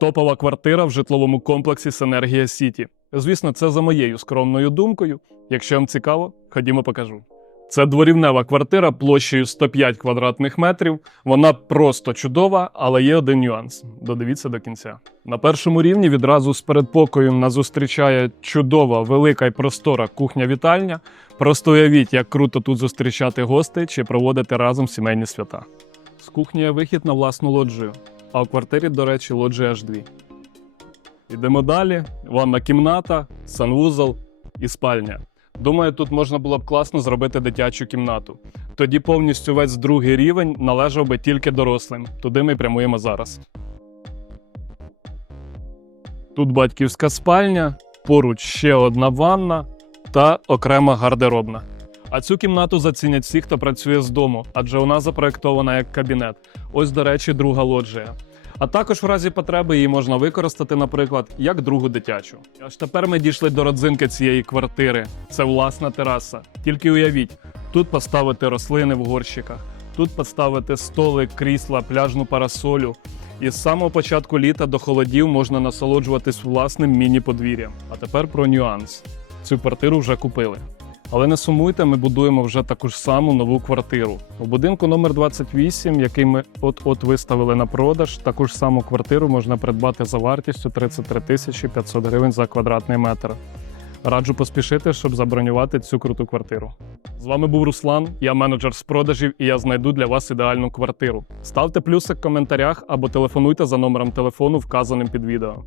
Топова квартира в житловому комплексі Синергія Сіті. Звісно, це за моєю скромною думкою. Якщо вам цікаво, ходімо покажу. Це дворівнева квартира площею 105 квадратних метрів. Вона просто чудова, але є один нюанс. Додивіться до кінця. На першому рівні відразу з передпокоєм нас зустрічає чудова, велика і простора кухня-вітальня. Просто уявіть, як круто тут зустрічати гостей чи проводити разом сімейні свята. З кухні вихід на власну лоджію, а у квартирі, до речі, лоджія аж дві. Йдемо далі. Ванна кімната, санвузол і спальня. Думаю, тут можна було б класно зробити дитячу кімнату. Тоді повністю весь другий рівень належав би тільки дорослим. Туди ми прямуємо зараз. Тут батьківська спальня, поруч ще одна ванна та окрема гардеробна. А цю кімнату зацінять всі, хто працює з дому, адже вона запроєктована як кабінет. Ось, до речі, друга лоджія. А також в разі потреби її можна використати, наприклад, як другу дитячу. Аж тепер ми дійшли до родзинки цієї квартири. Це власна тераса. Тільки уявіть, тут поставити рослини в горщиках, тут поставити столик, крісла, пляжну парасолю. І з самого початку літа до холодів можна насолоджуватись власним міні-подвір'ям. А тепер про нюанс: цю квартиру вже купили. Але не сумуйте, ми будуємо вже таку ж саму нову квартиру. У будинку номер 28, який ми от-от виставили на продаж, таку ж саму квартиру можна придбати за вартістю 33 тисячі 500 гривень за квадратний метр. Раджу поспішити, щоб забронювати цю круту квартиру. З вами був Руслан, я менеджер з продажів, і я знайду для вас ідеальну квартиру. Ставте плюсик в коментарях або телефонуйте за номером телефону, вказаним під відео.